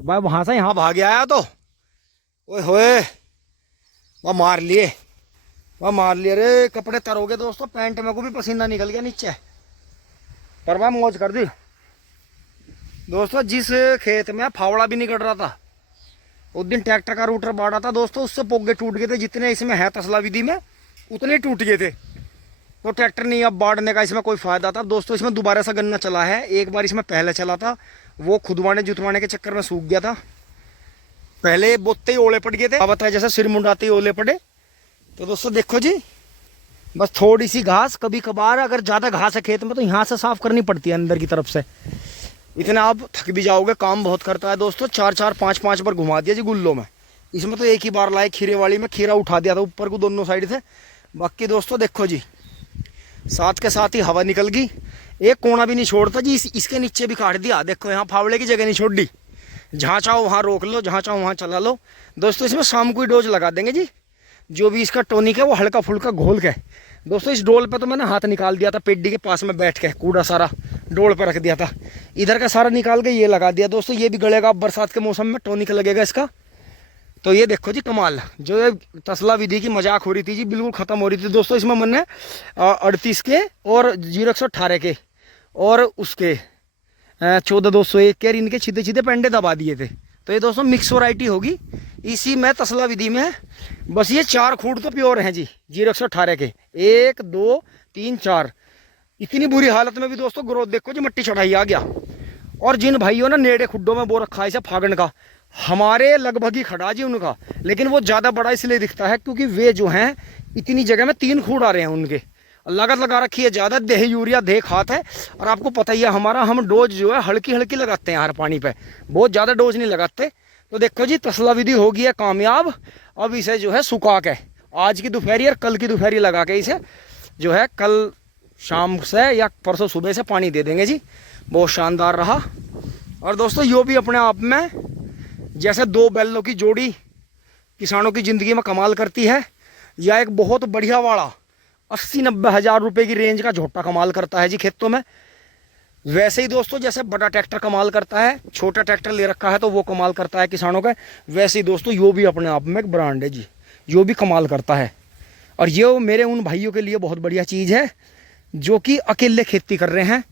भाई वहां से यहाँ भाग आया तो ओए होए वह मार लिए, वह मार लिए। अरे कपड़े तरोगे दोस्तों, पैंट में को भी पसीना निकल गया नीचे, पर वह मौज कर दी दोस्तों। जिस खेत में फावड़ा भी नहीं कट रहा था उस दिन ट्रैक्टर का रूटर बाड़ा था दोस्तों, उससे पोगे टूट गए थे। जितने इसमें है तसला विधि में उतने टूट गए थे, तो ट्रैक्टर नहीं अब बाढ़ने का इसमें कोई फायदा था दोस्तों। इसमें दोबारा सा गन्ना चला है, एक बार इसमें पहले चला था, वो खुदवाने जुतवाने के चक्कर में सूख गया था। पहले बोते ही ओले पड़ गए थे, अब बताया जैसे सिर मुंडाते ही ओले पड़े। तो दोस्तों देखो जी, बस थोड़ी सी घास, कभी कभार अगर ज़्यादा घास है खेत में तो यहाँ से साफ करनी पड़ती है अंदर की तरफ से। इतना आप थक भी जाओगे, काम बहुत करता है दोस्तों। 4-4 5-5 बार घुमा दिया जी गुल्लों में। इसमें तो एक ही बार लाए खीरे वाली में, खीरा उठा दिया था ऊपर को दोनों साइड से। बाकी दोस्तों देखो जी, साथ के साथ ही हवा निकल गई, एक कोना भी नहीं छोड़ता जी। इसके नीचे भी काट दिया, देखो यहाँ फावड़े की जगह नहीं छोड़ दी। जहाँ चाहो वहाँ रोक लो, जहाँ चाहो वहाँ चला लो दोस्तों। इसमें शाम को ही डोज लगा देंगे जी, जो भी इसका टॉनिक है वो हल्का फुल्का घोल के दोस्तों। इस डोल पे तो मैंने हाथ निकाल दिया था, पेड्डी के पास में बैठ के कूड़ा सारा डोल पे रख दिया था, इधर का सारा निकाल के ये लगा दिया दोस्तों। ये भी गलेगा अब बरसात के मौसम में, टॉनिक लगेगा इसका। तो ये देखो जी कमाल, जो ये तसला विधि की मजाक हो रही थी जी, बिल्कुल ख़त्म हो रही थी दोस्तों। इसमें मैंने 38 के और 0118 के और उसके 14-201 के इनके सीधे सीधे पेंडे दबा दिए थे। तो ये दोस्तों मिक्स वैरायटी होगी इसी में तसला विधि में। बस ये 4 खूट तो प्योर हैं जी 0118 के, 1 2 3 4। इतनी बुरी हालत में भी दोस्तों ग्रोथ देखो जी, मट्टी चढ़ाई आ गया। और जिन भाइयों ने नेड़े खुड्डों में बो रखा है इसे फागण का, हमारे लगभग ही खड़ा जी उनका, लेकिन वो ज़्यादा बड़ा इसलिए दिखता है क्योंकि वे जो हैं इतनी जगह में 3 खूट आ रहे हैं उनके। लागत लगा रखी है ज़्यादा, देह यूरिया देह खात है। और आपको पता ही है हमारा, हम डोज जो है हल्की हल्की लगाते हैं हर पानी पे, बहुत ज़्यादा डोज नहीं लगाते। तो देखो जी तसला विधि हो गई है कामयाब। अब इसे जो है सुखा के आज की दोपहरी और कल की दोपहरी लगा के इसे जो है कल शाम से या परसों सुबह से पानी दे देंगे जी। बहुत शानदार रहा। और दोस्तों यो भी अपने आप में जैसे 2 बैलों की जोड़ी किसानों की ज़िंदगी में कमाल करती है, या एक बहुत बढ़िया वाला 80-90 हज़ार रुपये की रेंज का झोटा कमाल करता है जी खेतों में, वैसे ही दोस्तों जैसे बड़ा ट्रैक्टर कमाल करता है, छोटा ट्रैक्टर ले रखा है तो वो कमाल करता है किसानों का, वैसे ही दोस्तों यो भी अपने आप में एक ब्रांड है जी, यो भी कमाल करता है। और ये मेरे उन भाइयों के लिए बहुत बढ़िया चीज़ है जो कि अकेले खेती कर रहे हैं,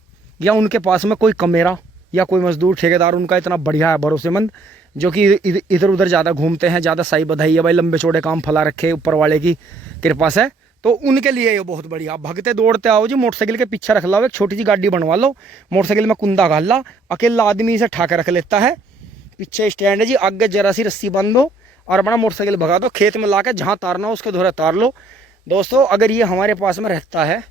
या उनके पास में कोई कमेरा या कोई मजदूर ठेकेदार उनका इतना बढ़िया है भरोसेमंद, जो कि इधर उधर ज़्यादा घूमते हैं, ज़्यादा साई बधाई है भाई, लंबे चौड़े काम फला रखे ऊपर वाले की कृपा से। तो उनके लिए ये बहुत बढ़िया। भगते दौड़ते आओ जी, मोटरसाइकिल के पीछे रख लो, एक छोटी सी गाड़ी बनवा लो, मोटरसाइकिल में कुंदा घाल ला, अकेला आदमी इसे ठा के रख लेता है। पीछे स्टैंड है जी, आगे जरा सी रस्सी बांध दो और अपना मोटरसाइकिल भगा दो, खेत में ला के जहाँ तारना हो उसके दोहरा तार लो दोस्तों। अगर ये हमारे पास में रहता है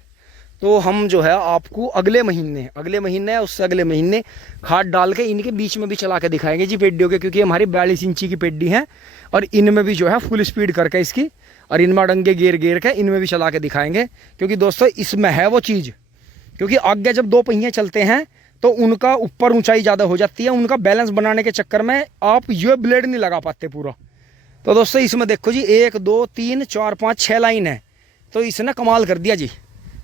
तो हम जो है आपको अगले महीने या उससे अगले महीने खाद डाल के इनके बीच में भी चला के दिखाएंगे जी पेड्डियों के, क्योंकि हमारी 42 इंची की पेड्डी हैं और इनमें भी जो है फुल स्पीड करके इसकी, और इनमें अडंगे गेर के इनमें भी चला के दिखाएंगे। क्योंकि दोस्तों इसमें है वो चीज़, क्योंकि आगे जब 2 पहिए चलते हैं तो उनका ऊपर ऊंचाई ज़्यादा हो जाती है, उनका बैलेंस बनाने के चक्कर में आप ये ब्लेड नहीं लगा पाते पूरा। तो दोस्तों इसमें देखो जी 1 2 3 4 5 6 लाइन है, तो इसने कमाल कर दिया जी,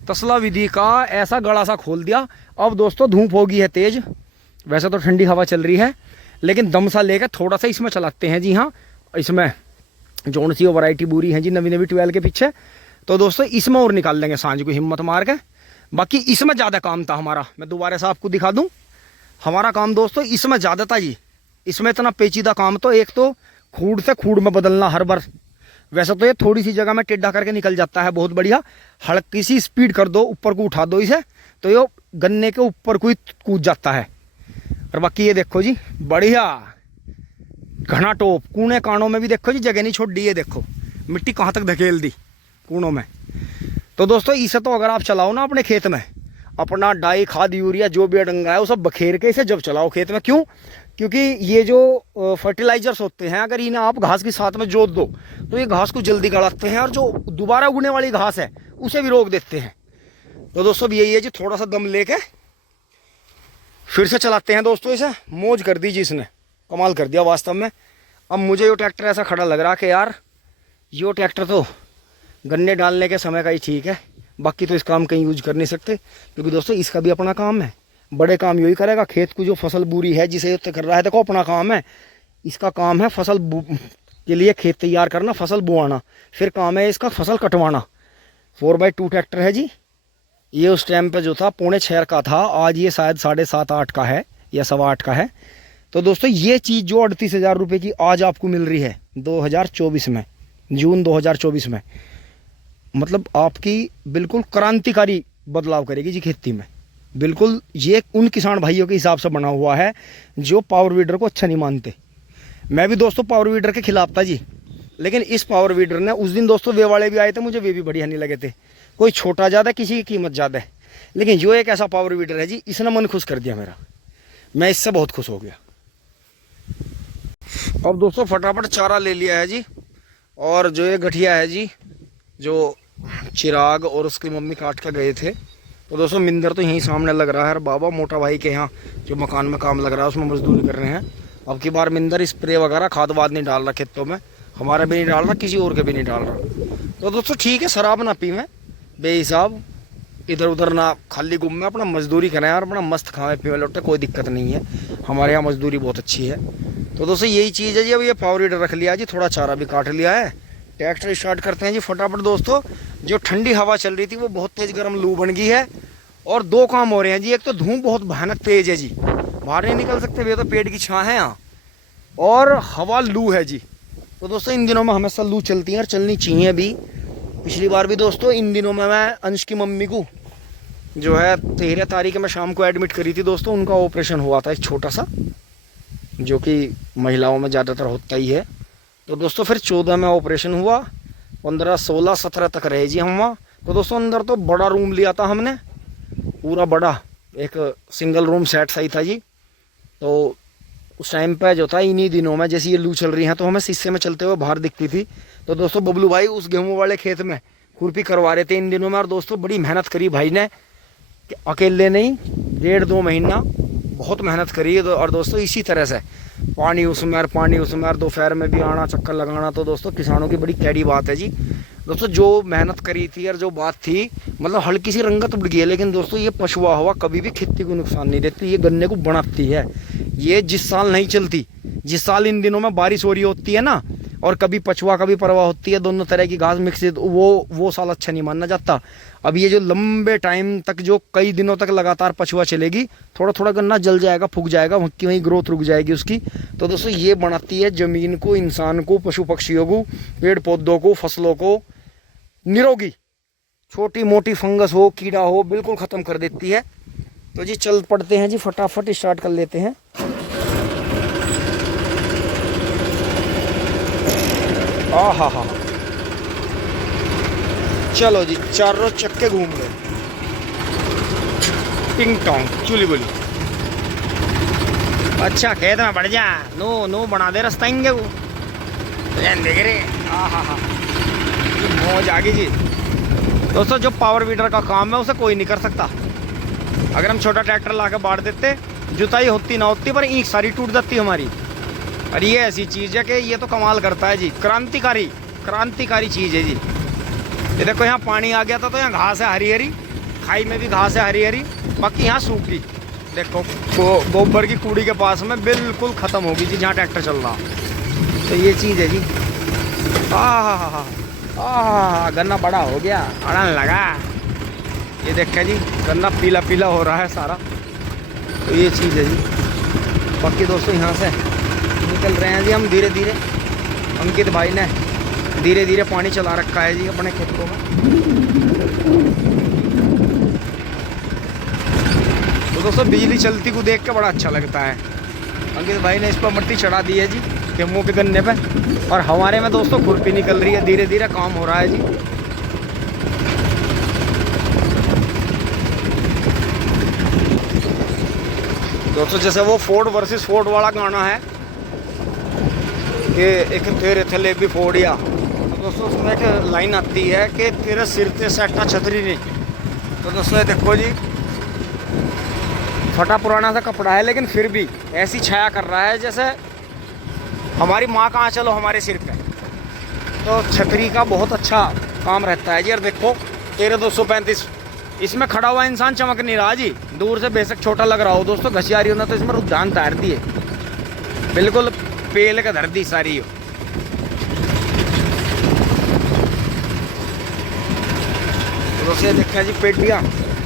तसला विधि का ऐसा गड़ा सा खोल दिया। अब दोस्तों धूप होगी है तेज़, वैसे तो ठंडी हवा चल रही है, लेकिन दम सा लेकर थोड़ा सा इसमें चलाते हैं जी। हाँ इसमें जोन सी वैरायटी बुरी है जी नवी 12 के पीछे, तो दोस्तों इसमें और निकाल लेंगे सांझ को हिम्मत मार के। बाकी इसमें ज़्यादा काम था हमारा, मैं दोबारा से आपको दिखा दूँ हमारा काम दोस्तों इसमें ज़्यादा था जी। इसमें इतना पेचीदा काम, तो एक तो खूड़ से खूड़ में बदलना हर बार, वैसे तो ये थोड़ी सी जगह में टेढ़ा करके निकल जाता है बहुत बढ़िया, हल्की सी स्पीड कर दो, ऊपर को उठा दो इसे तो ये गन्ने के ऊपर को ही कूद जाता है। और बाकी ये देखो जी बढ़िया घना टोप, कूने कानों में भी देखो जी जगह नहीं छोड़ दी, ये देखो मिट्टी कहाँ तक धकेल दी कूनों में। तो दोस्तों इसे तो अगर आप चलाओ ना अपने खेत में, अपना डाई खाद यूरिया जो भी अडंगा है वो सब बखेर के इसे जब चलाओ खेत में, क्यों? क्योंकि ये जो फर्टिलाइजर्स होते हैं अगर इन्हें आप घास के साथ में जोत दो तो ये घास को जल्दी गड़ाते हैं, और जो दोबारा उगने वाली घास है उसे भी रोक देते हैं। तो दोस्तों यही है जी, थोड़ा सा दम लेके फिर से चलाते हैं दोस्तों इसे। मौज कर दी जी इसने, कमाल कर दिया वास्तव में। अब मुझे ये ट्रैक्टर ऐसा खड़ा लग रहा कि यार ये ट्रैक्टर तो गन्ने डालने के समय का ही ठीक है, बाकी तो इस काम कहीं यूज कर नहीं सकते, क्योंकि दोस्तों इसका भी अपना काम है, बड़े काम यही करेगा। खेत को जो फसल बुरी है जिसे युद्ध कर रहा है, देखो अपना काम है, इसका काम है फसल के लिए खेत तैयार करना, फसल बोआना, फिर काम है इसका फसल कटवाना। 4x2 ट्रैक्टर है जी। ये उस टाइम पे जो था 6:45 का था, आज ये शायद 7:30-8 का है या 8:15 का है। तो दोस्तों ये चीज़ जो 38,000 रुपये की आज आपको मिल रही है 2024 में, जून 2024 में, मतलब आपकी बिल्कुल क्रांतिकारी बदलाव करेगी जी खेती में। बिल्कुल ये उन किसान भाइयों के हिसाब से बना हुआ है जो पावर वीडर को अच्छा नहीं मानते। मैं भी दोस्तों पावर वीडर के खिलाफ था जी, लेकिन इस पावर वीडर ने, उस दिन दोस्तों वे वाले भी आए थे, मुझे वे भी बढ़िया नहीं लगे थे। कोई छोटा ज़्यादा, किसी की कीमत ज़्यादा है, लेकिन जो एक ऐसा पावर वीडर है जी, इसने मन खुश कर दिया मेरा। मैं इससे बहुत खुश हो गया। अब दोस्तों फटाफट चारा ले लिया है जी, और जो ये गठिया है जी, जो चिराग और उसकी मम्मी काट के गए थे, तो दोस्तों मिंदर तो यहीं सामने लग रहा है। बाबा मोटा भाई के यहाँ जो मकान में काम लग रहा है उसमें मजदूरी कर रहे हैं। अब की बार मिंदर स्प्रे वगैरह खाद वाद नहीं डाल रहा खेतों में, हमारा भी नहीं डाल रहा, किसी और के भी नहीं डाल रहा। तो दोस्तों ठीक है, शराब ना पी में बेहिसाब, इधर उधर ना खाली घूम में, अपना मजदूरी करें यार, अपना मस्त खाएं पीवे लौटे, कोई दिक्कत नहीं है। हमारे यहाँ मजदूरी बहुत अच्छी है। तो दोस्तों यही चीज़ है जी। अब ये पावर वीडर रख लिया जी, थोड़ा चारा भी काट लिया है, ट्रैक्टर स्टार्ट करते हैं जी फटाफट। दोस्तों जो ठंडी हवा चल रही थी वो बहुत तेज़ गर्म लू बन गई है, और दो काम हो रहे हैं जी। एक तो धूप बहुत भयानक तेज है जी, बाहर नहीं निकल सकते, वे तो पेड़ की छां है यहाँ, और हवा लू है जी। तो दोस्तों इन दिनों में हमेशा लू चलती है और चलनी चाहिए भी। पिछली बार भी दोस्तों इन दिनों में मैं अंश की मम्मी को जो है 13 तारीख में शाम को एडमिट करी थी दोस्तों। उनका ऑपरेशन हुआ था एक छोटा सा, जो कि महिलाओं में ज़्यादातर होता ही है। तो दोस्तों फिर 14 में ऑपरेशन हुआ, 15, 16, 17 तक रहे जी हम वहाँ। तो दोस्तों अंदर तो बड़ा रूम लिया था हमने, पूरा बड़ा एक सिंगल रूम सेट सही था जी। तो उस टाइम पे जो था, इन्हीं दिनों में जैसे ये लू चल रही हैं, तो हमें शीशे में चलते हुए बाहर दिखती थी। तो दोस्तों बबलू भाई उस गेहूं वाले खेत में खुरपी करवा रहे थे इन दिनों में, और दोस्तों बड़ी मेहनत करी भाई ने, कि अकेले नहीं 1.5-2 महीना बहुत मेहनत करी है। और दोस्तों इसी तरह से पानी उसमें और पानी उसमें, और दोपहर में भी आना चक्कर लगाना। तो दोस्तों किसानों की बड़ी कैडी बात है जी। दोस्तों जो मेहनत करी थी और जो बात थी, मतलब हल्की सी रंगत उड़ गई है, लेकिन दोस्तों ये पछुआ हवा कभी भी खेती को नुकसान नहीं देती, ये गन्ने को बढ़ाती है। ये जिस साल नहीं चलती, जिस साल इन दिनों में बारिश हो रही होती है ना, और कभी पछुआ कभी परवा होती है, दोनों तरह की घास मिक्स, वो साल अच्छा नहीं माना जाता। अब ये जो लंबे टाइम तक, जो कई दिनों तक लगातार पछुआ चलेगी, थोड़ा थोड़ा गन्ना जल जाएगा, फूक जाएगा, वहीं वहीं ग्रोथ रुक जाएगी उसकी। तो दोस्तों ये बनाती है ज़मीन को, इंसान को, पशु पक्षियों को, पेड़ पौधों को, फसलों को निरोगी। छोटी मोटी फंगस हो, कीड़ा हो, बिल्कुल ख़त्म कर देती है। तो जी चल पड़ते हैं जी, फटाफट स्टार्ट कर लेते हैं। हा हा, चलो जी, चारों चक्के घूम गए, टिंग टोंग चुली बोली। अच्छा खेत में बढ़ जा, नो नो बना दे रास्ता इंगे वो, देख रहे। हा, मौज आ गई जी। दोस्तों जो पावर वीडर का काम है उसे कोई नहीं कर सकता। अगर हम छोटा ट्रैक्टर ला के बांट देते, जुताई होती ना होती, पर ईंट सारी टूट जाती हमारी। और ये ऐसी चीज़ है कि ये तो कमाल करता है जी, क्रांतिकारी चीज़ है जी। ये देखो यहाँ पानी आ गया था, तो यहाँ घास है हरी हरी, खाई में भी घास है हरी हरी, बाकी यहाँ सूख गई। देखो गोबर की कूड़ी के पास में बिल्कुल ख़त्म होगी जी जहाँ ट्रैक्टर चल रहा। तो ये चीज़ है जी। हा, गन्ना बड़ा हो गया, अड़न लगा। ये देखा जी गन्ना पीला पीला हो रहा है सारा। तो ये चीज़ है जी। बाकी दोस्तों यहाँ से निकल रहे हैं जी हम धीरे धीरे। अंकित भाई ने धीरे धीरे पानी चला रखा है जी अपने खेतों में। तो दोस्तों बिजली चलती को देख के बड़ा अच्छा लगता है। अंकित भाई ने इस पर मट्टी चढ़ा दी है जी गेहूं के गन्ने पे, और हमारे में दोस्तों खुरपी निकल रही है, धीरे धीरे काम हो रहा है जी। दोस्तों जैसे वो फोर्ड वर्सेस फोर्ड वाला गाना है कि एक तेरे थले भी फोड़िया, तो दोस्तों उसमें एक लाइन आती है कि तेरे सिर पे सेटा छतरी नहीं। तो दोस्तों ये देखो जी, फटा पुराना सा कपड़ा है, लेकिन फिर भी ऐसी छाया कर रहा है जैसे हमारी माँ का आंचल हो हमारे सिर पे। तो छतरी का बहुत अच्छा काम रहता है जी। और देखो 13-235 इसमें खड़ा हुआ इंसान चमक नहीं रहा जी, दूर से बेशक छोटा लग रहा हो दोस्तों, घसियारी होना तो इसमें रुद्धान तार दिए, बिल्कुल पेल का धर दी सारी हो। तो दोस्तों देखा जी पेटियाँ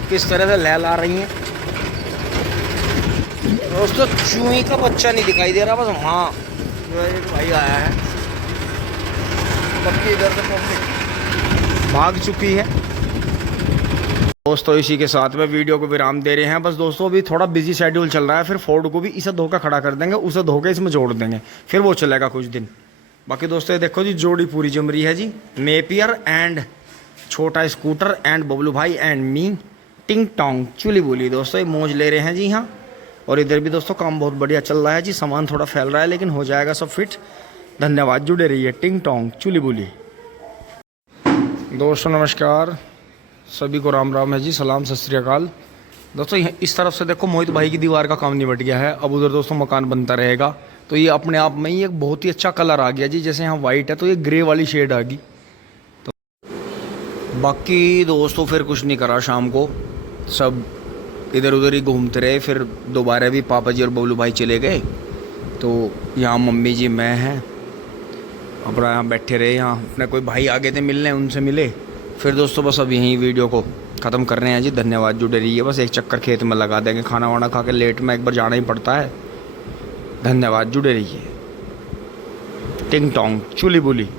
किस तरह से लहला रही हैं दोस्तों। चूही का बच्चा नहीं दिखाई दे रहा बस, हाँ जो एक भाई आया है, पक्की इधर से पब्लिक भाग चुकी है दोस्तों। इसी के साथ में वीडियो को विराम दे रहे हैं बस दोस्तों। अभी थोड़ा बिजी शेड्यूल चल रहा है, फिर फोर्ड को भी इसे धोखा खड़ा कर देंगे, उसे धोके इसमें जोड़ देंगे, फिर वो चलेगा कुछ दिन। बाकी दोस्तों ये देखो जी जोड़ी पूरी जम रही है जी, नेपियर एंड छोटा स्कूटर एंड बबलू भाई एंड मी, टिंग टोंग चुली बोली दोस्तों, ये मौज ले रहे हैं जी हाँ। और इधर भी दोस्तों काम बहुत बढ़िया चल रहा है जी, सामान थोड़ा फैल रहा है लेकिन हो जाएगा सब फिट। धन्यवाद, जुड़े रहिए, टिंग टोंग चुली बोली। दोस्तों नमस्कार, सभी को राम राम है जी, सलाम सत श्री अकाल दोस्तों। इस तरफ से देखो मोहित भाई की दीवार का काम निपट गया है, अब उधर दोस्तों मकान बनता रहेगा। तो ये अपने आप में ही एक बहुत ही अच्छा कलर आ गया जी, जैसे यहाँ वाइट है तो ये ग्रे वाली शेड आ गई। तो बाकी दोस्तों फिर कुछ नहीं करा, शाम को सब इधर उधर ही घूमते रहे, फिर दोबारा भी पापा जी और बबलू भाई चले गए, तो यहाँ मम्मी जी मैं हैं अपना यहाँ बैठे रहे। यहाँ अपने कोई भाई आगे थे मिलने, उनसे मिले, फिर दोस्तों बस अब यहीं वीडियो को ख़त्म कर रहे हैं जी। धन्यवाद, जुड़े रहिए, बस एक चक्कर खेत में लगा देंगे, खाना वाना खा के लेट में एक बार जाना ही पड़ता है। धन्यवाद, जुड़े रहिए, टिंग टोंग चुली बुली।